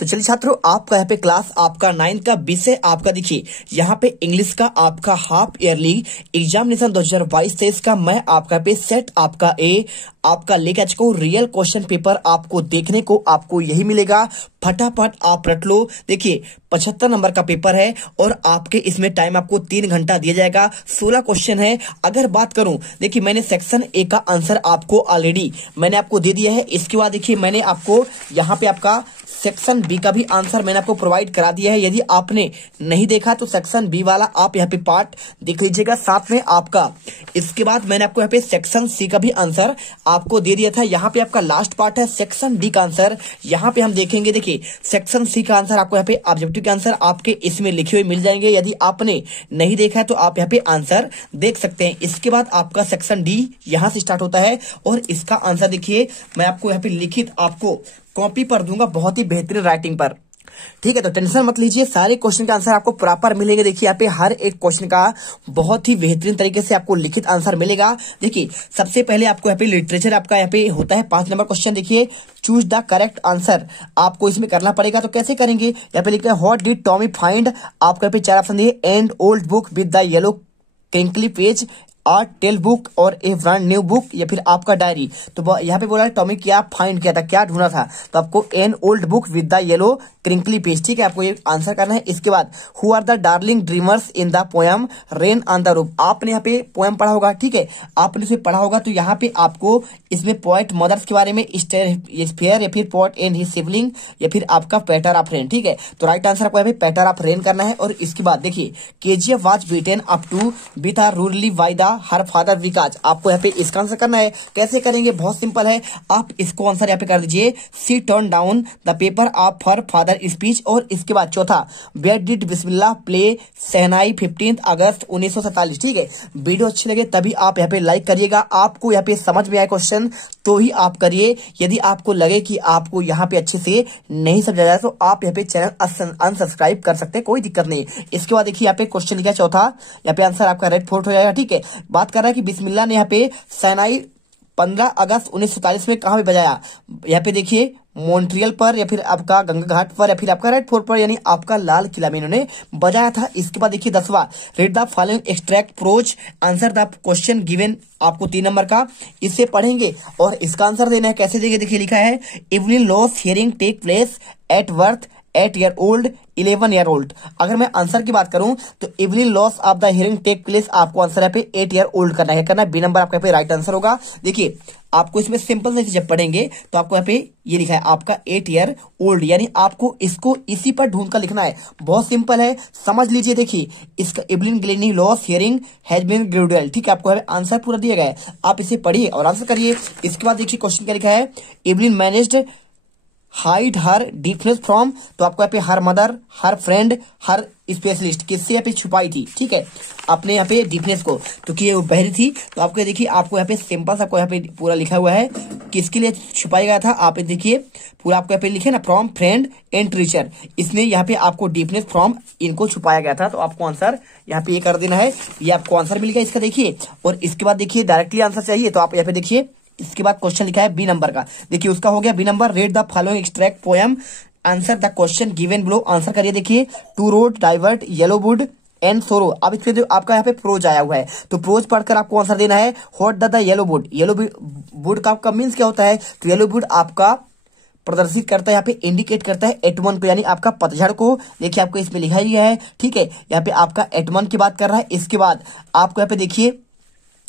तो चलिए छात्रों, आपका यहाँ पे क्लास आपका 9 का विषय आपका देखिए यहाँ पे इंग्लिश का आपका हाफ ईयरली एग्जामिनेशन 2022-23 का मैं आपका पे सेट आपका ए आपका लेके आ चुका हूँ। रियल क्वेश्चन पेपर आपको देखने को आपको यही मिलेगा। फटाफट आप रट लो। देखिए 75 नंबर का पेपर है और आपके इसमें टाइम आपको 3 घंटा दिया जाएगा। 16 क्वेश्चन है। अगर बात करूं, देखिए मैंने सेक्शन ए का आंसर आपको ऑलरेडी मैंने आपको दे दिया है। इसके बाद देखिए मैंने आपको यहाँ पे आपका सेक्शन बी का भी आंसर मैंने आपको प्रोवाइड करा दिया है। यदि आपने नहीं देखा तो सेक्शन बी वाला आप यहाँ पे पार्ट देख लीजिएगा साथ में आपका। इसके बाद मैंने आपको यहाँ पे सेक्शन सी का भी आंसर आपको दे दिया था। यहाँ पे आपका लास्ट पार्ट है सेक्शन डी का आंसर। यहाँ पे हम देखेंगे, देखिए सेक्शन सी का आंसर आपको यहाँ पे ऑब्जेक्टिव के आंसर आपके इसमें लिखे हुए मिल जाएंगे। यदि आपने नहीं देखा है तो आप यहाँ पे आंसर देख सकते हैं। इसके बाद आपका सेक्शन डी यहाँ से स्टार्ट होता है और इसका आंसर देखिए मैं आपको यहाँ पे लिखित आपको कॉपी पर दूंगा, बहुत ही बेहतरीन राइटिंग पर। ठीक है, तो टेंशन मत लीजिए, सारे क्वेश्चन के आंसर आपको प्रॉपर मिलेंगे। देखिए यहाँ पे हर एक क्वेश्चन का बहुत ही बेहतरीन तरीके से आपको लिखित आंसर मिलेगा। देखिए सबसे पहले आपको यहाँ पे लिटरेचर आपका यहाँ पे होता है 5 नंबर क्वेश्चन। देखिए चूज द करेक्ट आंसर आपको इसमें करना पड़ेगा। तो कैसे करेंगे, यहाँ पे लिखा है व्हाट डिड टॉमी फाइंड। आपको यहाँ पे 4 ऑप्शन दिए, and old book with the yellow crinkly page, और टेल बुक और ए ब्रांड न्यू बुक, या फिर आपका डायरी। तो यहाँ पे बोला है टॉमी क्या फाइंड किया था, क्या ढूंढा था। तो आपको an old book with the yellow crinkly page. ठीक है, आपको ये आंसर करना है। इसके बाद who are the darling dreamers in the poem rain on the roof. आपने यहाँ पे पोएम पढ़ा होगा, ठीक है, आपने इसे पढ़ा होगा। तो यहाँ पे आपको इसमें पोएट मदर्स के बारे में, शेक्सपियर या फिर पोएट एंड हिज सिबलिंग, या फिर आपका पैटर ऑफ रेन। ठीक है, तो राइट आंसर आपको यहाँ पे पैटर ऑफ रेन करना है। और इसके बाद देखिए KGF was beaten up to with are rurally by the her father Vikas. आपको यहाँ पे इसका आंसर करना है। कैसे करेंगे, बहुत सिंपल है। आप इसको आंसर यहाँ पे कर दीजिए, see turn down the paper of her father speech. और इसके बाद चौथा, where did Bismillah play shehnai 15 August 1947। ठीक है, वीडियो अच्छी लगे तभी आप यहाँ पे लाइक करिएगा। आपको यहाँ पे समझ में आए क्वेश्चन तो ही आप करिए। यदि आपको लगे कि आपको यहाँ पे अच्छे से नहीं समझा जाए तो आप यहाँ पे चैनल अनसब्सक्राइब कर सकते हैं, कोई दिक्कत नहीं। इसके बाद देखिए यहाँ पे क्वेश्चन लिखा है चौथा, यहाँ पे आंसर आपका राइट फोर्थ हो जाएगा। ठीक है, बात कर रहा है कि बिस्मिल्लाह ने यहाँ पे शहनाई 15 अगस्त 1947 में कहाँ पे बजाया। यहाँ पे देखिए मॉन्ट्रियल पर, या फिर आपका गंगा घाट पर, या फिर आपका रेड फोर्ट पर, यानी आपका लाल किला में इन्होंने बजाया था। इसके बाद देखिए 10वां, read the following extract prose answer the question given. आपको 3 नंबर का इससे पढ़ेंगे और इसका आंसर देना है। कैसे देंगे, देखिए लिखा है Evelyn loss hearing take place at birth 8 year old 11 year old. अगर मैं आंसर की बात करूं तो Evelyn loss of the hearing take place, आपको आंसर यहाँ पे 8 ईयर ओल्ड करना है। करना बी नंबर आपका यहाँ पे राइट आंसर होगा। देखिए आपको इसमें सिंपल से जब पढ़ेंगे तो आपको यहाँ पे ये लिखा है आपका 8 ईयर ओल्ड, यानी आपको इसको इसी पर ढूंढ कर लिखना है। बहुत सिंपल है, समझ लीजिए। देखिए इसका Evelyn Glennie loss hearing has been gradual. ठीक है, आपको आंसर पूरा दिया गया है, आप इसे पढ़िए और आंसर करिए। इसके बाद देखिए क्वेश्चन क्या लिखा है, Evelyn managed hide her difference from. तो आपको यहाँ पे हर मदर, हर फ्रेंड, हर स्पेशलिस्ट, किससे यहाँ पे छुपाई थी। ठीक है, आपने यहाँ पे डिफरेंस को तो कि वो बहरी थी। तो आपको देखिए आपको यहाँ पे सिंपल सा आपको यहाँ पे पूरा लिखा हुआ है किसके लिए छुपाया गया था। आप देखिए पूरा आपको यहाँ पे लिखे ना, फ्रॉम फ्रेंड एंड टीचर। इसमें यहाँ पे आपको डिफरेंस फ्रॉम इनको छुपाया गया था। तो आपको आंसर यहाँ पे ये कर देना है, ये आपको आंसर मिल गया इसका। देखिए और इसके बाद देखिए डायरेक्टली आंसर चाहिए तो आप यहाँ पे देखिए इसके बाद क्वेश्चन लिखा है बी नंबर का। देखिए उसका हो गया B number, read the following extract poem answer the question given below. Answer करिए। देखिए two road divert yellow wood and sorrow. अब इसके जो आपका यहाँ पे प्रोज आया हुआ है तो प्रोज पढ़कर आपको आंसर देना है। What the yellow would, yellow would का आपका मीन्स क्या होता है। तो येलो वुड आपका प्रदर्शित करता है, यहाँ पे इंडिकेट करता है एटमन को, यानी आपका पतझड़ को। देखिए आपको इसमें लिखा ही है। ठीक है, यहाँ पे आपका एटमन की बात कर रहा है। इसके बाद आपको यहाँ पे देखिए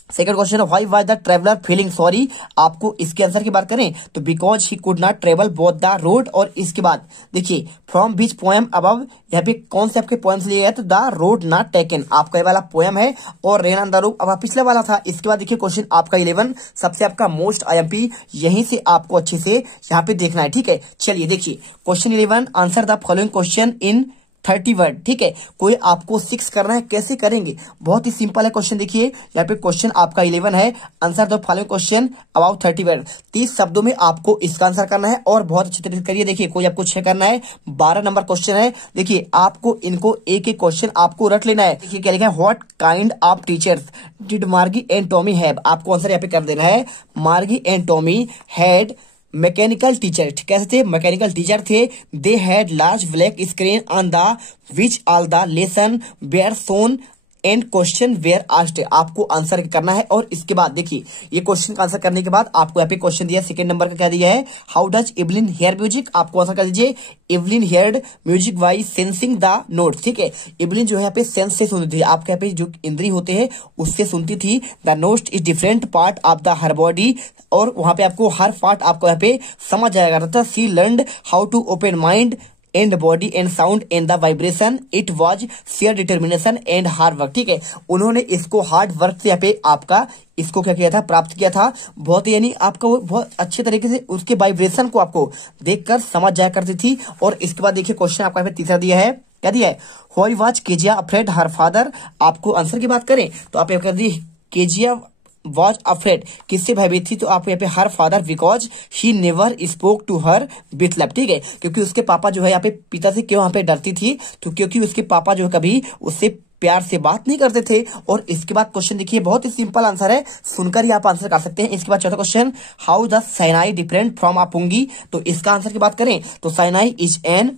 सेकंड क्वेश्चन है, why was the traveller feeling sorry. आपको इसके आंसर की बात करें तो because he could not travel both the road. और इसके बाद देखिए फ्रॉम विच पोएम अबव, यहाँ पे कौन से आपके पोएम्स लिए गए। तो द रोड नॉट टेकन आपका ये वाला पोएम है, और रेन ऑन द रूफ अब पिछले वाला था। इसके बाद देखिए क्वेश्चन आपका 11 सबसे आपका मोस्ट आईएमपी, यहीं से आपको अच्छे से यहाँ पे देखना है। ठीक है, चलिए देखिए question 11, answer the following question in 30 word. ठीक है, कोई आपको 6 करना है। कैसे करेंगे, बहुत ही सिंपल है क्वेश्चन। देखिए यहाँ पे क्वेश्चन आपका 11 है, answer the following question about 30 word. 30 शब्दों में आपको इसका आंसर करना है और बहुत अच्छी तरीके से करिए। देखिए कोई आपको 6 करना है, 12 नंबर क्वेश्चन है। देखिए आपको इनको एक एक क्वेश्चन आपको रट लेना है। देखिए क्या लिखा है, what kind of teachers did Margie and Tommy have. आपको आंसर यहाँ पे कर देना है, Margie and Tommy had mechanical teacher, कैसे थे? मैकेनिकल टीचर थे। They had large black screen on the which all the lesson were shown and question were asked. आपको आंसर करना है और इसके बाद देखिए ये क्वेश्चन का आंसर करने के बाद आपको यहाँ पे क्वेश्चन दिया, सेकंड नंबर का क्या दिया है, how does Evelyn hear music. आपको आंसर कर दीजिए, Evelyn heard music by sensing the note. ठीक है, इवलिन जो है यहाँ पे सेंस से सुनती थी, आपके यहाँ पे जो इंद्री होते हैं उससे सुनती थी। The note is different part of the her body, और वहां पे आपको हर पार्ट आपको यहाँ पे समझ जाया करता था। She learned how to open mind and body and sound and the vibration, it was sheer determination and hard work. ठीक है, उन्होंने इसको हार्ड वर्क से यहाँ पे आपका इसको क्या किया था, प्राप्त किया था। बहुत यानी आपका वो बहुत अच्छे तरीके से उसके वाइब्रेशन को आपको देखकर समझ जाया करती थी। और इसके बाद देखिए क्वेश्चन आपका तीसरा दिया है, क्या दिया है, why was Kezia afraid her father. आपको आंसर की बात करें तो आप कर दी केजिया वॉज अफ्रेड, किससे भयभीत थी, तो आप यहाँ पे her father because he never spoke to her with love. ठीक है, क्योंकि उसके पापा जो है यहाँ पे पिता से क्यों यहाँ पे डरती थी, तो क्योंकि उसके पापा जो है कभी उससे प्यार से बात नहीं करते थे। और इसके बाद क्वेश्चन देखिए बहुत ही सिंपल आंसर है, सुनकर ही आप आंसर कर सकते हैं। इसके बाद चौथा question, how the shehnai different from a pungi. तो इसका आंसर की बात करें तो shehnai is an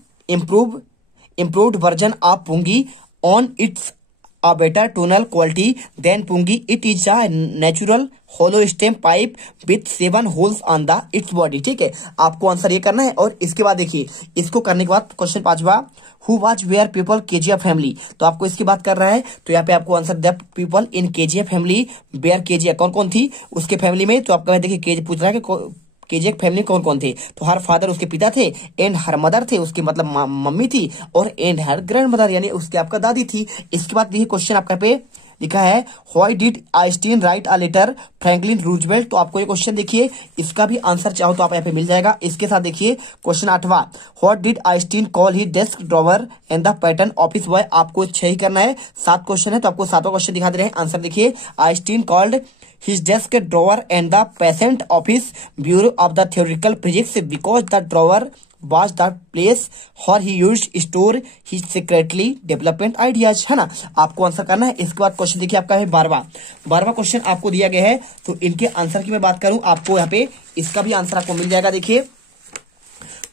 improved version of pungi on its a better tonal quality than pungi. It is a natural hollow stem pipe with 7 holes on the its body। ठीक है, आपको answer ये करना है। और इसके बाद देखिए इसको करने के बाद क्वेश्चन पांचवा, who was were people KGF family. तो आपको इसकी बात कर रहा है तो यहाँ पे आपको answer the people in KGF family were KGF, कौन कौन थी उसके फैमिली में। तो आपका देखिए पूछ रहा है कि केजीएफ फैमिली कौन कौन थे, तो हर फादर उसके पिता थे, एंड हर मदर थे उसकी मतलब मम्मी थी, और एंड हर ग्रैंड मदर यानी उसके आपका दादी थी। इसके बाद देखिए क्वेश्चन आपका पे लिखा है, why did Einstein write a letter Franklin Roosevelt. तो आपको ये क्वेश्चन देखिए इसका भी आंसर चाहो तो आप यहाँ पे मिल जाएगा। इसके साथ देखिए क्वेश्चन आठवां, what did Einstein call he desk drawer and the pattern office boy. आपको 6 ही करना है, 7 क्वेश्चन है तो आपको 7वां क्वेश्चन दिखा दे रहे हैं। आंसर देखिए, Einstein called his desk drawer and the patent office bureau of the theoretical physics because the drawer was the place where he used to store his secretly development ideas। है ना, आपको answer करना है। इसके बाद question देखिए आपका है 12वां क्वेश्चन आपको दिया गया है। तो इनके आंसर की मैं बात करूं आपको यहाँ पे इसका भी आंसर आपको मिल जाएगा। देखिए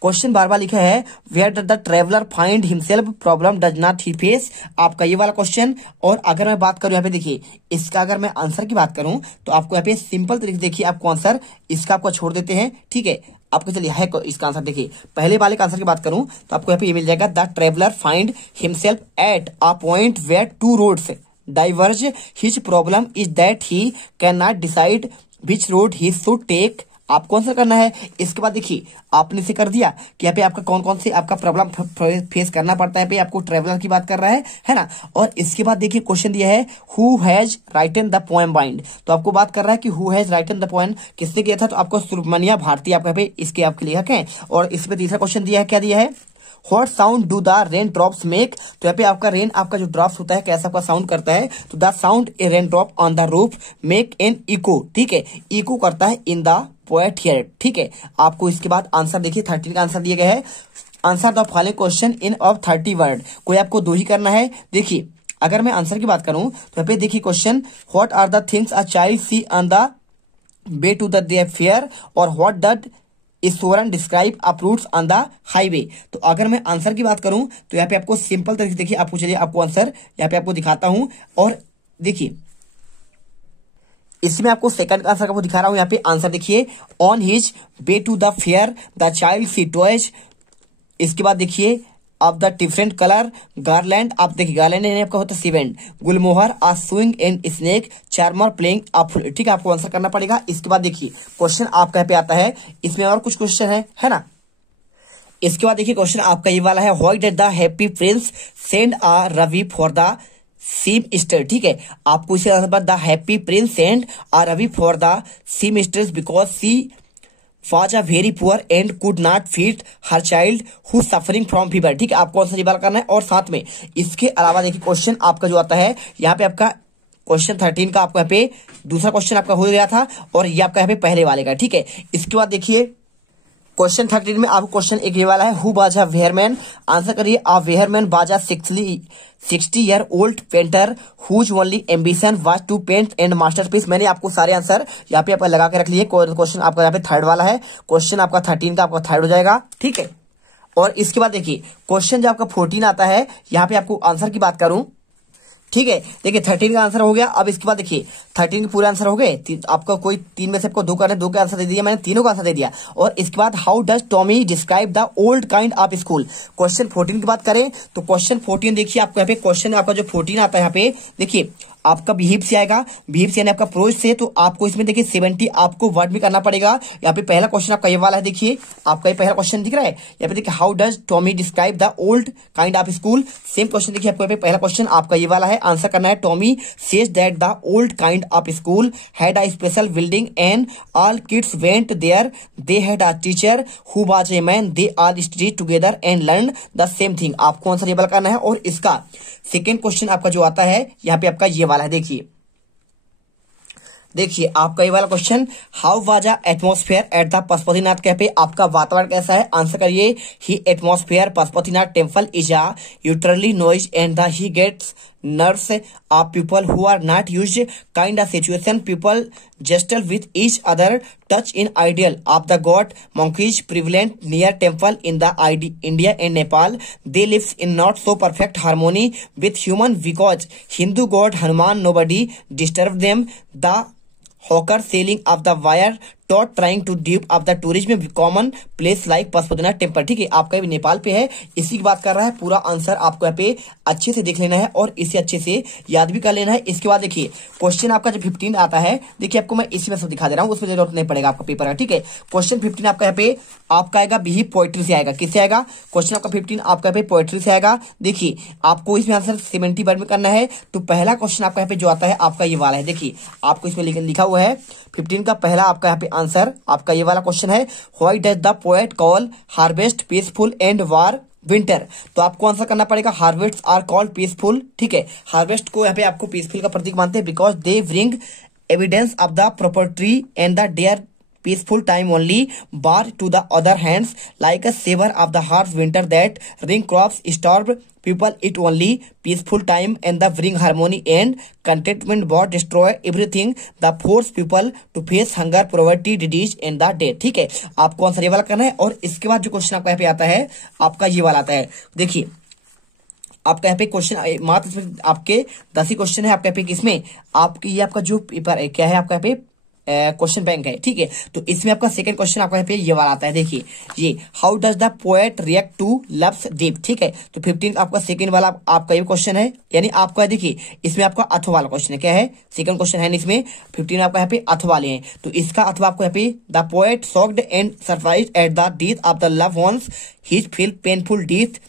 क्वेश्चन 12वां लिखा है, where does the traveller find himself problem does not he face. आपका ये वाला क्वेश्चन। और अगर मैं बात करूं यहाँ पे देखिए इसका अगर मैं आंसर की बात करूं तो आपको यहाँ पे सिंपल तरीके से देखिए आपको आंसर इसका आपको छोड़ देते हैं। ठीक है, आपको चलिए है इसका आंसर देखिए, पहले वाले का आंसर की बात करूं तो आपको यहाँ पे ये मिल जाएगा, the traveller find himself at a point where 2 roads diverge, his problem is that he can not decide which road he should take. आपको आंसर करना है। इसके बाद देखिए आपने से कर दिया कि यहाँ पे आपका कौन कौन से आपका प्रॉब्लम फेस करना पड़ता है, पे आपको ट्रेवलर की बात कर रहा है ना। और इसके बाद देखिए क्वेश्चन दिया है, who has written the poem bind. तो आपको बात कर रहा है कि who has written the poem किसने किया था, तो आपको सुब्रमण्या भारती आपका पे इसके आपके लेखक हैं। और इस पे तीसरा क्वेश्चन दिया है, क्या दिया है, what sound do the rain drops make. तो यहाँ पे आपका रेन आपका जो ड्रॉप्स होता है कैसा आपका साउंड करता है, तो the sound a rain drop on the roof make an echo. ठीक है, इको करता है इन द पोएट हियर। ठीक है, आपको इसके बाद आंसर देखिए 13 का आंसर दिया गया है, answer the following question in of 30 word. कोई आपको 2 ही करना है। देखिए अगर मैं आंसर की बात करूं तो यहाँ पे देखिए question, what are the things a child see on the way to the there fair, और what did Iswaran describe uproots on the highway. तो अगर मैं आंसर की बात करूं तो यहाँ पे आपको सिंपल तरीके से देखिए आपको चलिए आपको आंसर यहाँ पे आपको दिखाता हूं। और देखिए इसमें आपको सेकंड का आंसर आपको दिखा रहा हूं। यहाँ पे आंसर देखिए, on his way to the fair the child see toys. इसके बाद देखिए of the different colour garland. आप देखिए गार्लैंड आपका होता है सीवेंट, gulmohar a swing and snake, charmer playing up. ठीक है, आपको आंसर करना पड़ेगा। इसके बाद देखिए क्वेश्चन आपका यहाँ पे आता है, इसमें और कुछ क्वेश्चन है ना। इसके बाद देखिए क्वेश्चन आपका ये वाला है, why did the Happy Prince send a ruby for the seamstress. ठीक है, आपको इसे answer the Happy Prince send a ruby for the seamstresses because she was a very poor and could not feed her child who suffering from fever। ठीक है, आपको answer ये वाला करना है। और साथ में इसके अलावा देखिए क्वेश्चन आपका जो आता है यहाँ पे आपका क्वेश्चन 13 का आपको यहाँ पे दूसरा क्वेश्चन आपका हो गया था, और ये आपका यहाँ पे पहले वाले का। ठीक है, इसके बाद देखिए क्वेश्चन 13 में आपको क्वेश्चन एक ये वाला है, हु बाजा वेयरमैन। आंसर करिए, आ वेयरमैन बाजा 60-year-old painter whose only ambition was to paint and masterpiece। मैंने आपको सारे आंसर यहाँ पे आप लगा के रख लिए। क्वेश्चन आपका यहाँ पे थर्ड वाला है, क्वेश्चन आपका 13 का आपका थर्ड हो जाएगा, ठीक है। और इसके बाद देखिए क्वेश्चन जो आपका 14 आता है, यहाँ पे आपको आंसर की बात करूं, ठीक है। देखिए 13 का आंसर हो गया। अब इसके बाद देखिए 13 के पूरे आंसर हो गए। आपको कोई 3 में से आपको 2 करने, 2 का आंसर दे दिया मैंने, तीनों का आंसर दे दिया। और इसके बाद how does Tommy describe the old kind of school. Question 14 की बात करें तो क्वेश्चन 14 देखिए आपको यहाँ पे क्वेश्चन आपका जो 14 आता है यहाँ पे देखिए आपका बिहेव से आएगा, बिहेव से यानी आपका प्रोज से। तो आपको इसमें देखिए 70 आपको वर्ड में करना पड़ेगा। यहाँ पे पहला क्वेश्चन आपका ये वाला है, देखिए आपका ये पहला क्वेश्चन दिख रहा है यहाँ पे देखिए how does Tommy describe the old kind of school. Same question देखिए आपको यहाँ पे पहला क्वेश्चन आपका ये वाला है, आंसर करना है Tommy says that the old kind of school had a special building and all kids went there, they had a teacher who was a man, they all studied together and learn the same thing. आपको answer ये वाला करना है। और इसका second question आपका जो आता है यहाँ पे आपका ये वाला है, देखिए आपका ये वाला question how was a atmosphere at the Pashupatinath cafe. आपका वातावरण कैसा है, आंसर करिए। The atmosphere Pashupatinath temple is a utterly noise and the he gets nerves of people who are not used kind of situation people gesture with each other touch in ideal of the god monkeys prevalent near temple in the India and Nepal. They live in not so perfect harmony with human because Hindu god Hanuman nobody disturb them. The hawker selling of the wire taught trying to deep of the tourism common place like Pashupatinath temple, ठीक है। आपका भी नेपाल पे है, इसी की बात कर रहा है। पूरा आंसर आपको यहाँ पे अच्छे से देख लेना है और इसे अच्छे से याद भी कर लेना है। इसके बाद देखिए क्वेश्चन आपका जो 15 आता है, देखिए आपको मैं इसी में सब दिखा दे रहा हूँ, उसमें जरूरत नहीं पड़ेगा आपका पेपर है, ठीक है। क्वेश्चन 15 आपका यहाँ पे आपका आएगा बिहेव पोएट्री से आएगा। किससे आएगा क्वेश्चन आपका 15 आपका यहाँ पे पोएट्री से आएगा। देखिए आपको इसमें आंसर 70 वर्ड में करना है। तो पहला क्वेश्चन आपका यहाँ पे जो आता है आपका ये वाला है, देखिए आपको इसमें लिखा हुआ है 15 का पहला आपका यहाँ पे आंसर आपका ये वाला क्वेश्चन है why does the poet call harvest peaceful and war winter. तो आपको आंसर करना पड़ेगा हार्वेस्ट आर कॉल्ड पीसफुल, ठीक है। हार्वेस्ट को यहाँ पे आपको पीसफुल का प्रतीक मानते हैं because they bring evidence of the property and the dare peaceful time only bar to the other hands like a saver of the harsh winter that ring crops starve people it only peaceful time and the bring harmony and contentment but destroy everything the force people to face hunger poverty disease and the death, ठीक है। आपको answer ये वाला करना है। और इसके बाद जो क्वेश्चन आपका यहाँ पे आता है आपका ये वाला आता है, देखिए आपका यहाँ पे क्वेश्चन मात्र इसमें आपके 10 ही क्वेश्चन है आपका यहाँ पे। किसमें आपके ये आपका जो पेपर है क्या है आपका यहाँ पे क्वेश्चन बैंक है, ठीक है। तो इसमें आपका सेकंड क्वेश्चन आपका यहाँ पे ये वाला आता है, देखिए ये how does the poet react to loves deep, ठीक है। तो 15 आपका सेकंड वाला आपका ये क्वेश्चन है, यानी आपका देखिए इसमें आपका अथवा वाला क्वेश्चन है, क्या है सेकंड क्वेश्चन है इसमें 15 आपका यहाँ पे अथवा वाले हैं। तो इसका अथवा आपको यहाँ पे the poet shocked and surprised at the death of the love once he feel painful death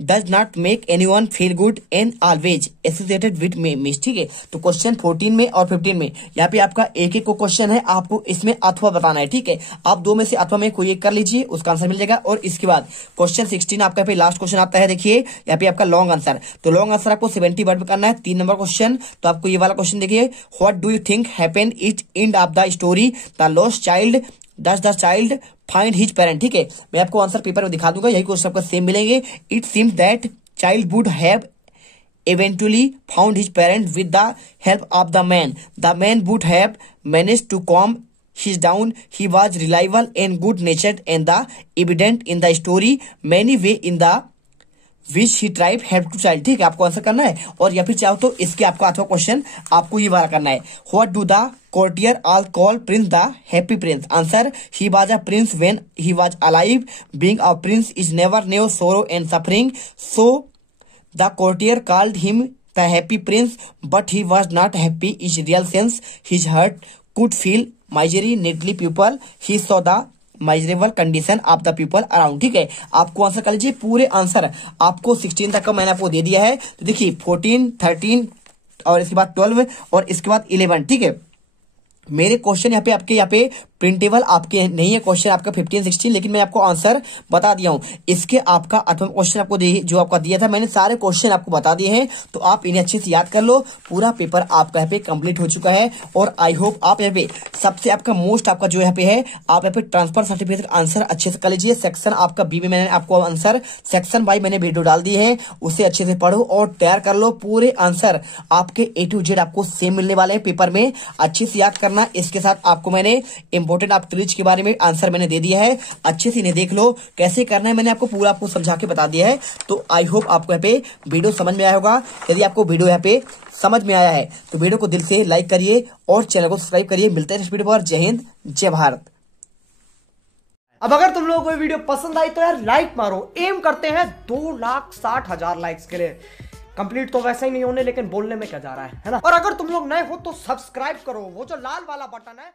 does not make anyone feel good and always associated with miss, ठीक है। तो क्वेश्चन 14 में और 15 में यहाँ पे आपका एक एक को क्वेश्चन है, आपको इसमें अथवा बताना है, ठीक है। आप दो में से अथवा में कोई एक कर लीजिए, उसका आंसर मिल जाएगा। और इसके बाद क्वेश्चन 16 आपका यहाँ पे लास्ट क्वेश्चन आता है, देखिए यहाँ पे आपका लॉन्ग आंसर। तो लॉन्ग आंसर आपको 70 वर्ड में करना है, 3 नंबर क्वेश्चन। तो आपको ये वाला क्वेश्चन देखिए what do you think happened it end of the story the lost child does the child find his parent, ठीक है। मैं आपको आंसर पेपर में दिखा दूंगा, यही क्वेश्चन आपको सेम मिलेंगे। It seems that child would have eventually found his parent with the help of the man. The man would have managed to calm his down. He was reliable and good natured and the evident in the story many way in the which he tried help to child, ठीक है। आपको answer करना है। और या फिर चाहो तो इसके आपका अथवा क्वेश्चन आपको ये वाला करना है what do the courtier all call prince the happy prince, answer he was a prince when he was alive, being a prince is never knew sorrow and suffering, so the courtier called him the happy prince, but he was not happy in real sense, his heart could feel misery needly people, he saw the miserable condition of the people around, ठीक है। आपको answer कर लीजिए पूरे answer आपको 16 तक का मैंने आपको दे दिया है। तो देखिए 14, 13 और इसके बाद 12 और इसके बाद 11, ठीक है। मेरे क्वेश्चन यहाँ पे आपके यहाँ पे प्रिंटेबल आपके नहीं है क्वेश्चन आपका 15 16, लेकिन मैं आपको आंसर बता दिया हूं। इसके आपका 8वां क्वेश्चन आपको जो आपका दिया था, मैंने सारे क्वेश्चन आपको बता दिए हैं, तो आप इन्हें अच्छे से याद कर लो। पूरा पेपर आपका यहाँ पे कंप्लीट हो चुका है और आई होप आप यहाँ पे सबसे आपका मोस्ट आपका जो यहाँ पे है, आप यहाँ पे ट्रांसफर सर्टिफिकेट आंसर अच्छे से कर लीजिए। सेक्शन आपका बी में मैंने आपको आंसर सेक्शन बाई मैंने वीडियो डाल दी है, उसे अच्छे से पढ़ो और तैयार कर लो। पूरे आंसर आपके A to Z आपको सेम मिलने वाले हैं पेपर में, अच्छे से याद करना। इसके साथ आपको मैंने इंपोर्टेंट आप ट्रिज के बारे में आंसर मैंने दे दिया है, अच्छे से इन्हें देख लो कैसे करना है, मैंने आपको पूरा आपको समझा के बता दिया है। तो आई होप आपको यहाँ पे वीडियो समझ में आया होगा। यदि आपको वीडियो यहाँ पे समझ में आया है तो वीडियो को दिल से लाइक करिए और चैनल को सब्सक्राइब करिए। मिलते हैं नेक्स्ट वीडियो पर। जय हिंद, जय भारत। अब अगर तुम लोगों को ये वीडियो पसंद आई तो यार लाइक मारो। एम करते हैं 2,60,000 लाइक्स के लिए। कंप्लीट तो वैसे ही नहीं होने, लेकिन बोलने में क्या जा रहा है ना। और अगर तुम लोग नए हो तो सब्सक्राइब करो, वो जो लाल वाला बटन है